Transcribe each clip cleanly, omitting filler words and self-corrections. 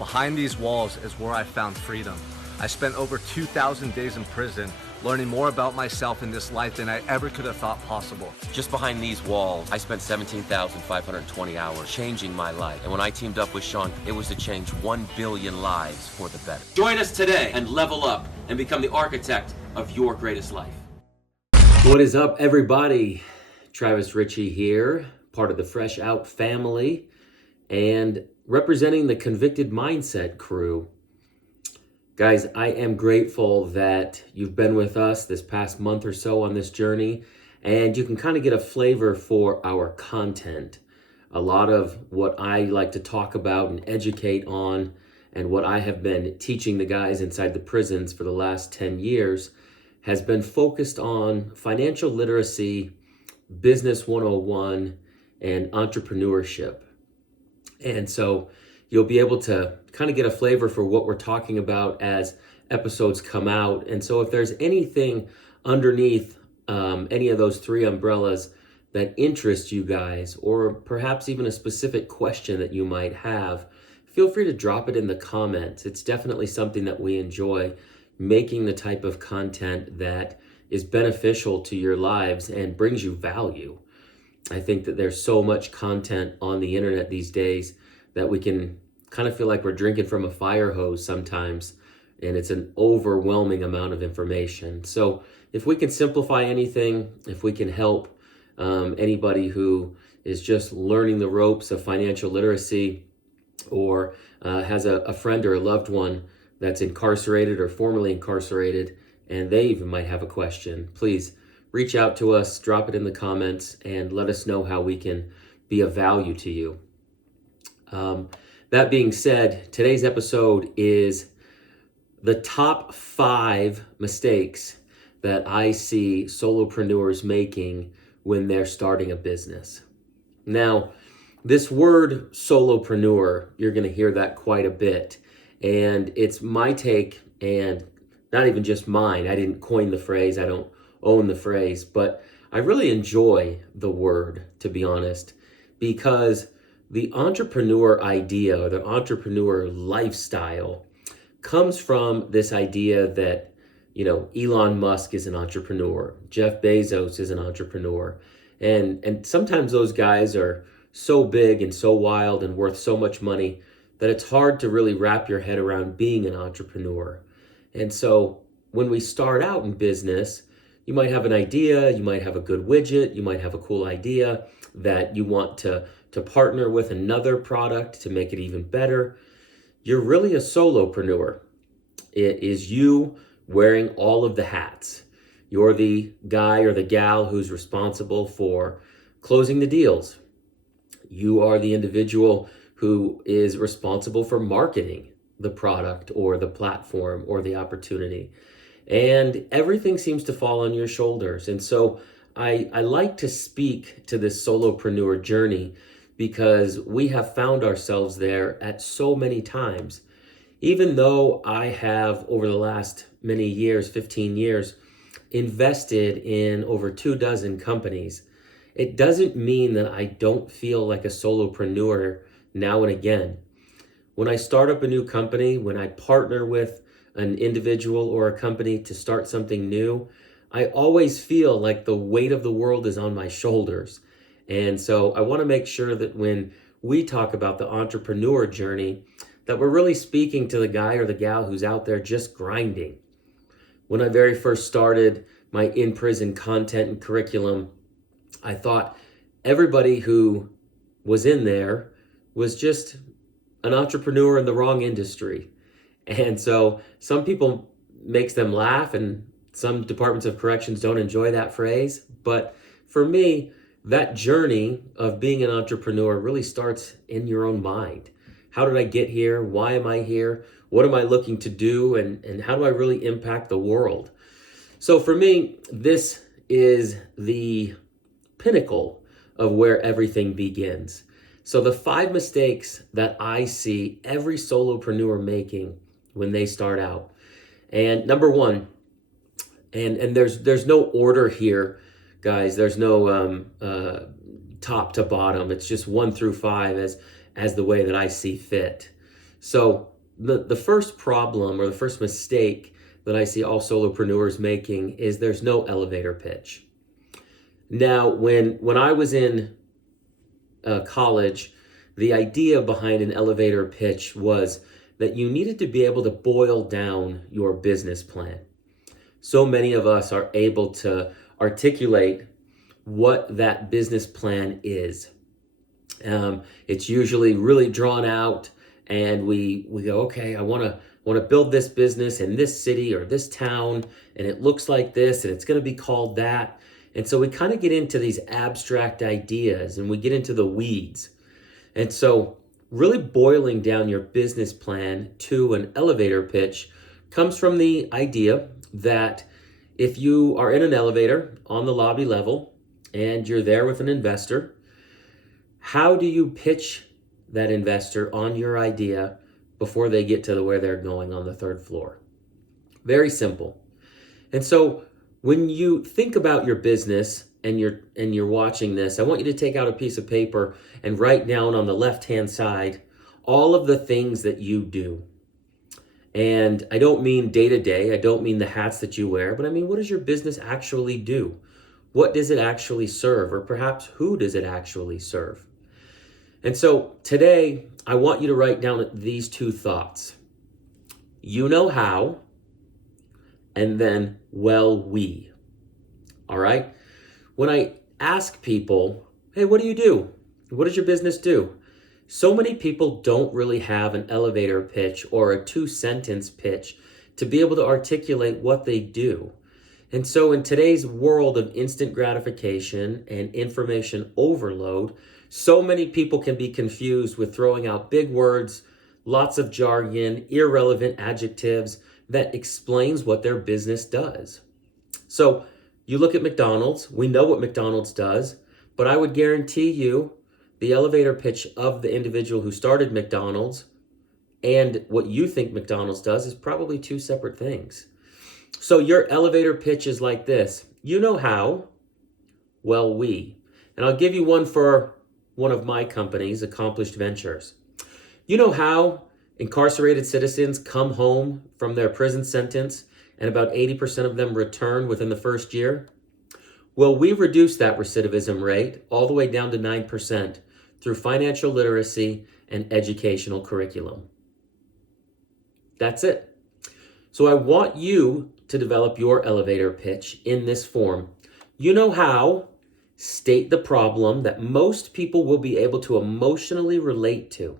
Behind these walls is where I found freedom. I spent over 2,000 days in prison learning more about myself in this life than I ever could have thought possible. Just behind these walls, I spent 17,520 hours changing my life. And when I teamed up with Sean, it was to change 1 billion lives for the better. Join us today and level up and become the architect of your greatest life. What is up, everybody? Travis Richey here, part of the Fresh Out family and representing the Convicted Mindset crew. Guys, I am grateful that you've been with us this past month or so on this journey, and you can kind of get a flavor for our content. A lot of what I like to talk about and educate on, and what I have been teaching the guys inside the prisons for the last 10 years, has been focused on financial literacy, business 101, and entrepreneurship. And so you'll be able to kind of get a flavor for what we're talking about as episodes come out. And so if there's anything underneath any of those three umbrellas that interest you guys, or perhaps even a specific question that you might have, feel free to drop it in the comments. It's definitely something that we enjoy, making the type of content that is beneficial to your lives and brings you value. I think that there's so much content on the internet these days that we can kind of feel like we're drinking from a fire hose sometimes, and it's an overwhelming amount of information. So if we can simplify anything, if we can help anybody who is just learning the ropes of financial literacy, or has a friend or a loved one that's incarcerated or formerly incarcerated, and they even might have a question, please reach out to us, drop it in the comments, and let us know how we can be of value to you. That being said, today's episode is the top 5 mistakes that I see solopreneurs making when they're starting a business. Now, this word solopreneur, you're going to hear that quite a bit, and it's my take, and not even just mine. I didn't coin the phrase, I don't own the phrase, but I really enjoy the word, to be honest, because the entrepreneur idea or the entrepreneur lifestyle comes from this idea that, you know, Elon Musk is an entrepreneur, Jeff Bezos is an entrepreneur, and sometimes those guys are so big and so wild and worth so much money that it's hard to really wrap your head around being an entrepreneur. And so when we start out in business, you might have an idea, you might have a good widget, you might have a cool idea that you want to partner with another product to make it even better. You're really a solopreneur. It is you wearing all of the hats. You're the guy or the gal who's responsible for closing the deals. You are the individual who is responsible for marketing the product or the platform or the opportunity. And everything seems to fall on your shoulders. And so I like to speak to this solopreneur journey because we have found ourselves there at so many times. Even though I have, over the last many years, 15 years, invested in over 24 companies, it doesn't mean that I don't feel like a solopreneur now and again. When I start up a new company, when I partner with an individual or a company to start something new, I always feel like the weight of the world is on my shoulders. And so I want to make sure that when we talk about the entrepreneur journey, that we're really speaking to the guy or the gal who's out there just grinding. When I very first started my in-prison content and curriculum, I thought everybody who was in there was just an entrepreneur in the wrong industry. And so some people makes them laugh, and some departments of corrections don't enjoy that phrase. But for me, that journey of being an entrepreneur really starts in your own mind. How did I get here? Why am I here? What am I looking to do? And how do I really impact the world? So for me, this is the pinnacle of where everything begins. So the 5 mistakes that I see every solopreneur making when they start out. And number 1, and there's no order here, guys. There's no top to bottom. It's just 1 through 5 as the way that I see fit. So the first problem or the first mistake that I see all solopreneurs making is there's no elevator pitch. Now, when I was in college, the idea behind an elevator pitch was that you needed to be able to boil down your business plan. So many of us are able to articulate what that business plan is. It's usually really drawn out, and we go, okay, I want to build this business in this city or this town, and it looks like this, and it's going to be called that. And so we kind of get into these abstract ideas, and we get into the weeds. And so really boiling down your business plan to an elevator pitch comes from the idea that if you are in an elevator on the lobby level and you're there with an investor, how do you pitch that investor on your idea before they get to where they're going on the third floor? Very simple. And so when you think about your business and you're watching this, I want you to take out a piece of paper and write down on the left-hand side all of the things that you do. And I don't mean day-to-day, I don't mean the hats that you wear, but I mean, what does your business actually do? What does it actually serve? Or perhaps who does it actually serve? And so today, I want you to write down these two thoughts. You know how, and then, well, we. All right? When I ask people, hey, what do you do? What does your business do? So many people don't really have an elevator pitch or a 2-sentence pitch to be able to articulate what they do. And so in today's world of instant gratification and information overload, so many people can be confused with throwing out big words, lots of jargon, irrelevant adjectives that explains what their business does. So you look at McDonald's, we know what McDonald's does, but I would guarantee you the elevator pitch of the individual who started McDonald's and what you think McDonald's does is probably two separate things. So your elevator pitch is like this. You know how? Well, we. And I'll give you one for one of my companies, Accomplished Ventures. You know how incarcerated citizens come home from their prison sentence and about 80% of them return within the first year? Well, we reduced that recidivism rate all the way down to 9% through financial literacy and educational curriculum. That's it. So I want you to develop your elevator pitch in this form. You know how? State the problem that most people will be able to emotionally relate to.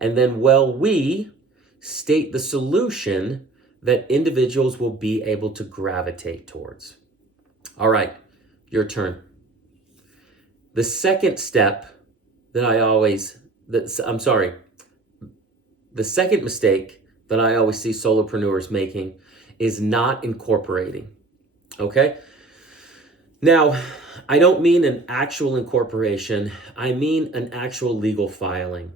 And then, well, we state the solution that individuals will be able to gravitate towards. All right, your turn. The second step the second mistake that I always see solopreneurs making is not incorporating, okay? Now, I don't mean an actual incorporation, I mean an actual legal filing.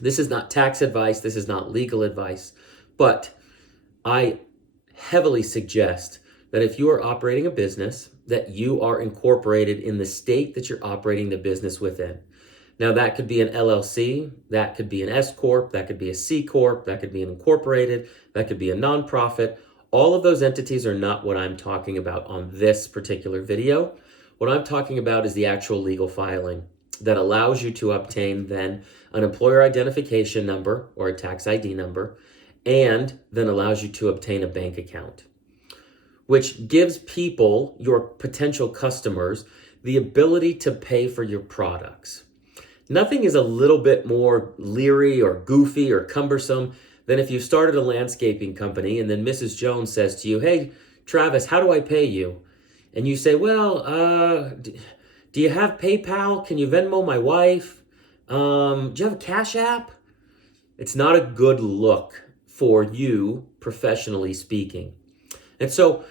This is not tax advice, this is not legal advice, but I heavily suggest that if you are operating a business, that you are incorporated in the state that you're operating the business within. Now, that could be an LLC, that could be an S Corp, that could be a C Corp, that could be an incorporated, that could be a nonprofit. All of those entities are not what I'm talking about on this particular video. What I'm talking about is the actual legal filing that allows you to obtain then an employer identification number or a tax ID number, and then allows you to obtain a bank account, which gives people, your potential customers, the ability to pay for your products. Nothing is a little bit more leery or goofy or cumbersome than if you started a landscaping company and then Mrs. Jones says to you, hey, Travis, how do I pay you? And you say, well, do you have PayPal? Can you Venmo my wife? Do you have a Cash App? It's not a good look for you, professionally speaking. And so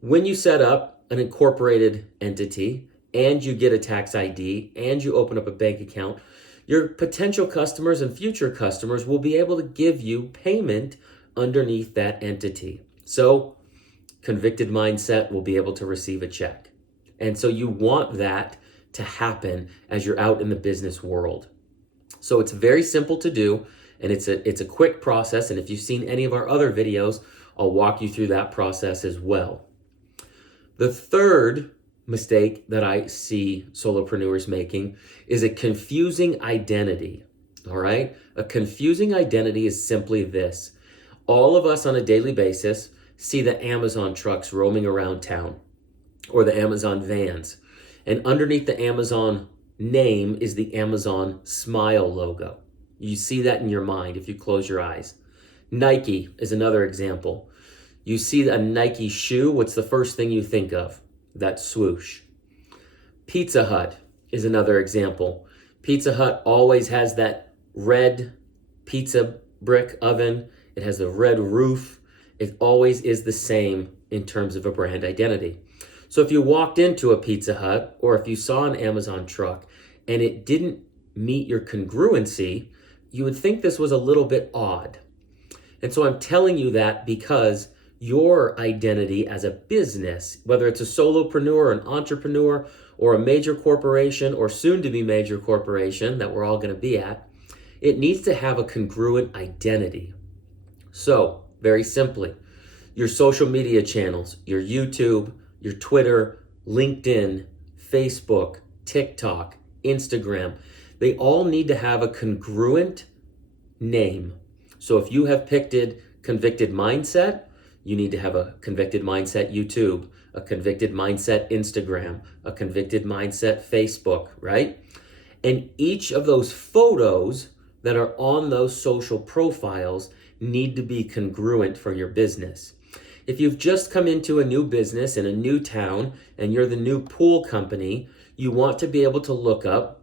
when you set up an incorporated entity and you get a tax ID and you open up a bank account, your potential customers and future customers will be able to give you payment underneath that entity. So convicted mindset will be able to receive a check. And so you want that to happen as you're out in the business world. So it's very simple to do, And it's a quick process. And if you've seen any of our other videos, I'll walk you through that process as well. The third mistake that I see solopreneurs making is a confusing identity. All right? A confusing identity is simply this. All of us on a daily basis see the Amazon trucks roaming around town or the Amazon vans. And underneath the Amazon name is the Amazon smile logo. You see that in your mind if you close your eyes. Nike is another example. You see a Nike shoe, what's the first thing you think of? That swoosh. Pizza Hut is another example. Pizza Hut always has that red pizza brick oven. It has a red roof. It always is the same in terms of a brand identity. So if you walked into a Pizza Hut or if you saw an Amazon truck and it didn't meet your congruency, you would think this was a little bit odd. And so I'm telling you that because your identity as a business, whether it's a solopreneur, an entrepreneur, or a major corporation or soon to be major corporation that we're all going to be at, it needs to have a congruent identity. So very simply, your social media channels, your YouTube, your Twitter, LinkedIn, Facebook, TikTok, Instagram, they all need to have a congruent name. So if you have picked Convicted Mindset, you need to have a Convicted Mindset YouTube, a Convicted Mindset Instagram, a Convicted Mindset Facebook, right? And each of those photos that are on those social profiles need to be congruent for your business. If you've just come into a new business in a new town and you're the new pool company, you want to be able to look up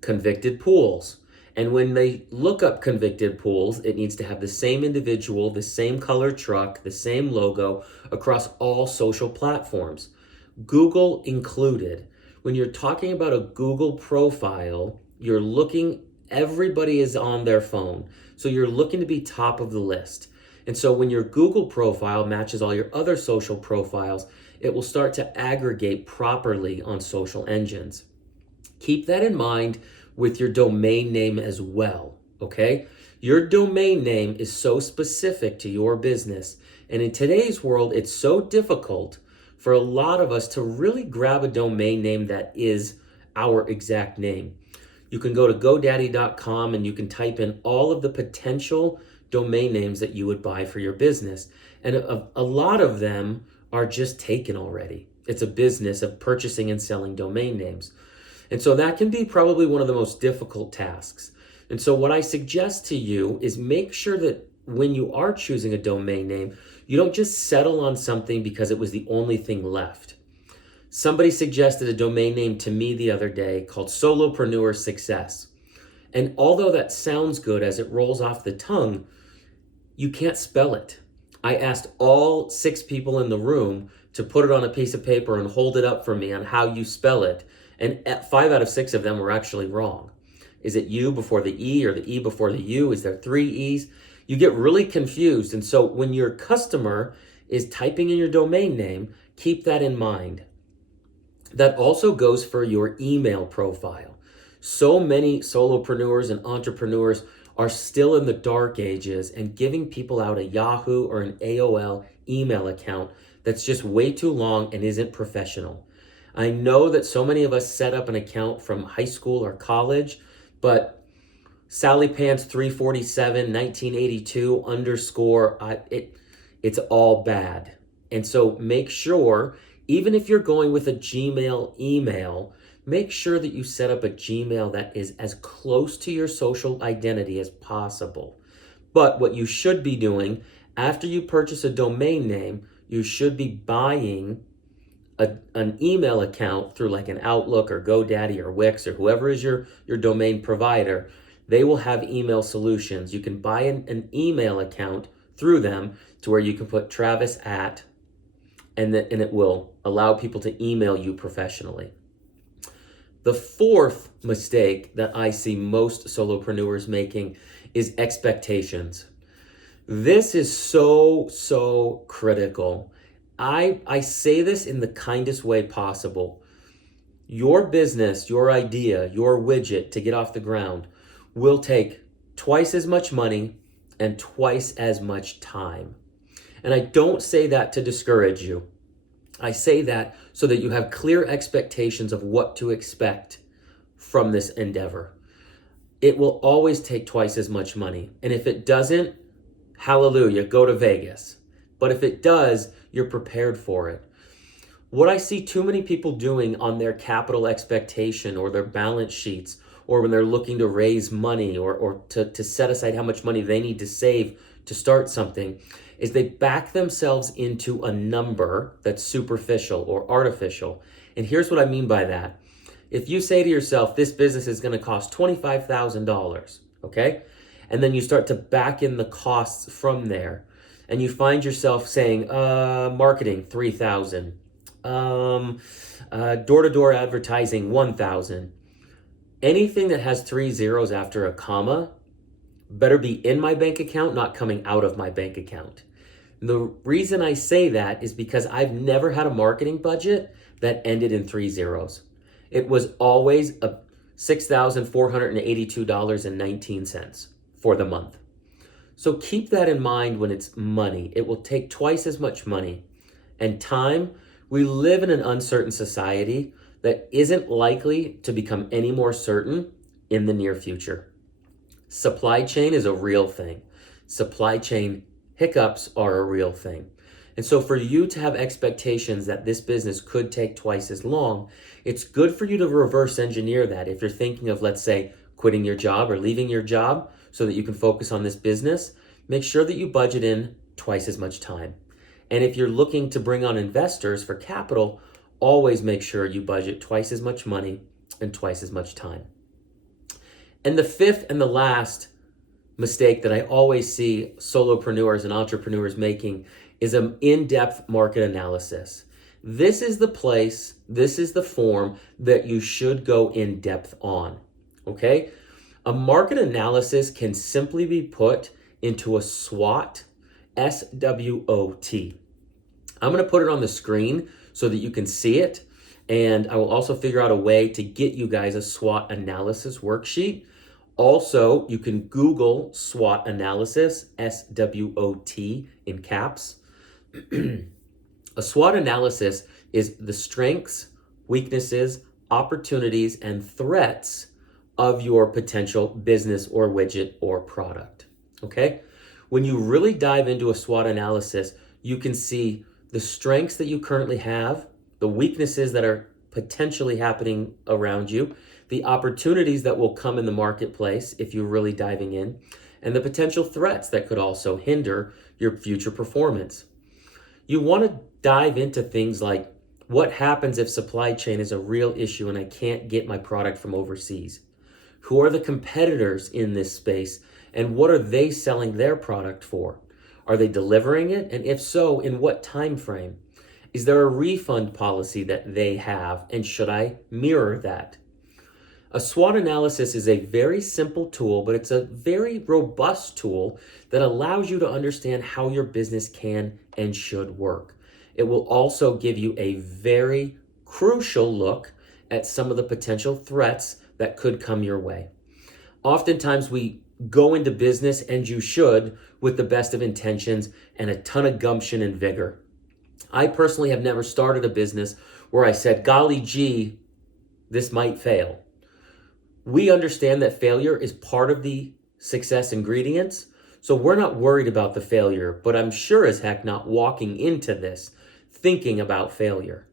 convicted pools. And when they look up convicted pools, it needs to have the same individual, the same color truck, the same logo across all social platforms, Google included. When you're talking about a Google profile, everybody is on their phone. So you're looking to be top of the list. And so when your Google profile matches all your other social profiles, it will start to aggregate properly on social engines. Keep that in mind with your domain name as well, okay? Your domain name is so specific to your business. And in today's world, it's so difficult for a lot of us to really grab a domain name that is our exact name. You can go to GoDaddy.com and you can type in all of the potential domain names that you would buy for your business. And a lot of them are just taken already. It's a business of purchasing and selling domain names. And so that can be probably one of the most difficult tasks. And so what I suggest to you is make sure that when you are choosing a domain name, you don't just settle on something because it was the only thing left. Somebody suggested a domain name to me the other day called Solo-preneur Success. And although that sounds good as it rolls off the tongue, you can't spell it. I asked all 6 people in the room to put it on a piece of paper and hold it up for me on how you spell it. And 5 out of 6 of them were actually wrong. Is it U before the E or the E before the U? Is there 3 E's? You get really confused. And so when your customer is typing in your domain name, keep that in mind. That also goes for your email profile. So many solopreneurs and entrepreneurs are still in the dark ages and giving people out a Yahoo or an AOL email account that's just way too long and isn't professional. I know that so many of us set up an account from high school or college, but Sally Pants 347 1982 underscore, it's all bad. And so make sure, even if you're going with a Gmail email, make sure that you set up a Gmail that is as close to your social identity as possible. But what you should be doing after you purchase a domain name, you should be buying an email account through like an Outlook or GoDaddy or Wix or whoever is your domain provider. They will have email solutions. You can buy an email account through them to where you can put Travis at, and it will allow people to email you professionally. The fourth mistake that I see most solopreneurs making is expectations. This is so critical. I say this in the kindest way possible. Your business, your idea, your widget to get off the ground will take twice as much money and twice as much time. And I don't say that to discourage you. I say that so that you have clear expectations of what to expect from this endeavor. It will always take twice as much money. And if it doesn't, hallelujah, go to Vegas. But if it does, you're prepared for it. What I see too many people doing on their capital expectation or their balance sheets, or when they're looking to raise money or to set aside how much money they need to save to start something, is they back themselves into a number that's superficial or artificial. And here's what I mean by that. If you say to yourself, this business is going to cost $25,000, okay? And then you start to back in the costs from there, and you find yourself saying, marketing, $3,000. Door-to-door advertising, $1,000. Anything that has 3 zeros after a comma better be in my bank account, not coming out of my bank account. The reason I say that is because I've never had a marketing budget that ended in 3 zeros. It was always a $6,482.19 for the month. So keep that in mind when it's money. It will take twice as much money. And time, we live in an uncertain society that isn't likely to become any more certain in the near future. Supply chain is a real thing. Supply chain hiccups are a real thing. And so for you to have expectations that this business could take twice as long, it's good for you to reverse engineer that. If you're thinking of, let's say, quitting your job or leaving your job so that you can focus on this business, make sure that you budget in twice as much time. And if you're looking to bring on investors for capital, always make sure you budget twice as much money and twice as much time. And the fifth and the last mistake that I always see solopreneurs and entrepreneurs making is an in-depth market analysis. This is the place, this is the form that you should go in depth on, okay? A market analysis can simply be put into a SWOT, S-W-O-T. I'm gonna put it on the screen so that you can see it, and I will also figure out a way to get you guys a SWOT analysis worksheet. Also, you can Google SWOT analysis, S-W-O-T in caps. A SWOT analysis is the strengths, weaknesses, opportunities, and threats of your potential business or widget or product, okay? When you really dive into a SWOT analysis, you can see the strengths that you currently have, the weaknesses that are potentially happening around you, the opportunities that will come in the marketplace if you're really diving in, and the potential threats that could also hinder your future performance. You want to dive into things like, what happens if supply chain is a real issue and I can't get my product from overseas? Who are the competitors in this space, and what are they selling their product for? Are they delivering it? And if so, in what time frame? Is there a refund policy that they have, and should I mirror that? A SWOT analysis is a very simple tool, but it's a very robust tool that allows you to understand how your business can and should work. It will also give you a very crucial look at some of the potential threats that could come your way. Oftentimes we go into business, and you should, with the best of intentions and a ton of gumption and vigor. I personally have never started a business where I said, golly gee, this might fail. We understand that failure is part of the success ingredients, so we're not worried about the failure, but I'm sure as heck not walking into this thinking about failure.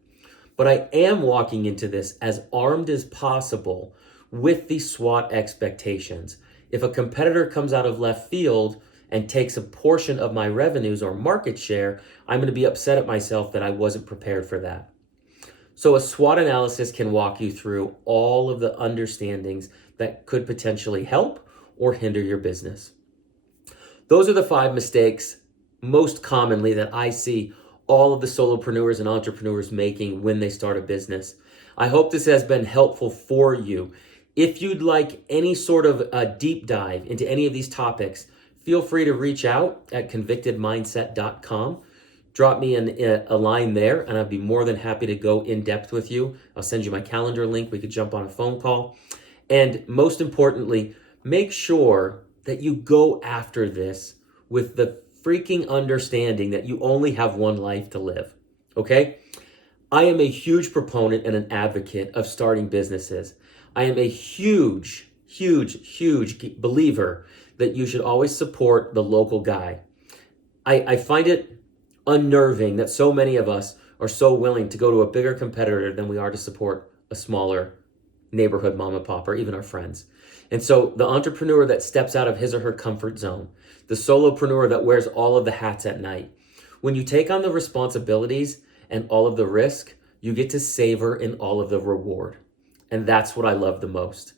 But I am walking into this as armed as possible with the SWOT expectations. If a competitor comes out of left field and takes a portion of my revenues or market share, I'm going to be upset at myself that I wasn't prepared for that. So a SWOT analysis can walk you through all of the understandings that could potentially help or hinder your business. Those are the 5 mistakes most commonly that I see all of the solopreneurs and entrepreneurs making when they start a business. I hope this has been helpful for you. If you'd like any sort of a deep dive into any of these topics, feel free to reach out at convictedmindset.com. Drop me a line there, and I'd be more than happy to go in depth with you. I'll send you my calendar link. We could jump on a phone call. And most importantly, make sure that you go after this with the freaking understanding that you only have one life to live, okay? I am a huge proponent and an advocate of starting businesses. I am a huge believer that you should always support the local guy. I find it unnerving that so many of us are so willing to go to a bigger competitor than we are to support a smaller neighborhood mom and pop or even our friends. And so the entrepreneur that steps out of his or her comfort zone, the solopreneur that wears all of the hats at night, when you take on the responsibilities and all of the risk, you get to savor in all of the reward. And that's what I love the most.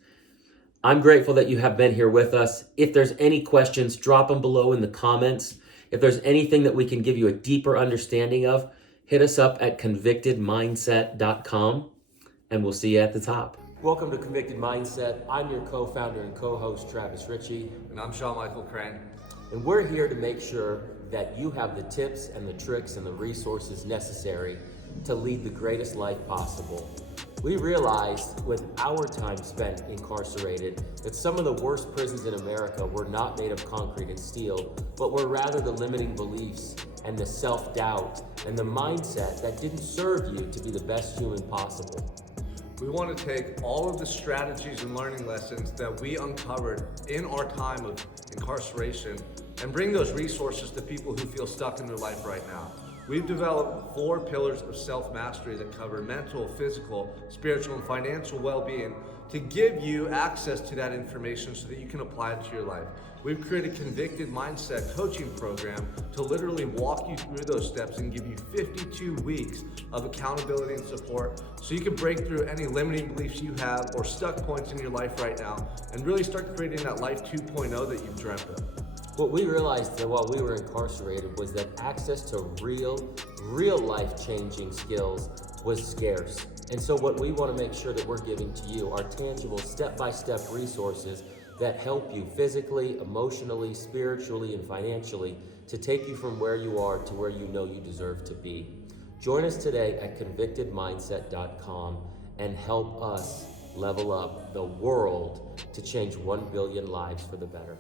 I'm grateful that you have been here with us. If there's any questions, drop them below in the comments. If there's anything that we can give you a deeper understanding of, hit us up at convictedmindset.com and we'll see you at the top. Welcome to Convicted Mindset. I'm your co-founder and co-host, Travis Richey. And I'm Michael Crane. And we're here to make sure that you have the tips and the tricks and the resources necessary to lead the greatest life possible. We realized with our time spent incarcerated that some of the worst prisons in America were not made of concrete and steel, but were rather the limiting beliefs and the self-doubt and the mindset that didn't serve you to be the best human possible. We want to take all of the strategies and learning lessons that we uncovered in our time of incarceration and bring those resources to people who feel stuck in their life right now. We've developed 4 pillars of self-mastery that cover mental, physical, spiritual, and financial well-being to give you access to that information so that you can apply it to your life. We've created a Convicted Mindset coaching program to literally walk you through those steps and give you 52 weeks of accountability and support so you can break through any limiting beliefs you have or stuck points in your life right now and really start creating that life 2.0 that you've dreamt of. What we realized that while we were incarcerated was that access to real life-changing skills was scarce. And so what we want to make sure that we're giving to you are tangible step-by-step resources that help you physically, emotionally, spiritually, and financially to take you from where you are to where you know you deserve to be. Join us today at convictedmindset.com and help us level up the world to change 1 billion lives for the better.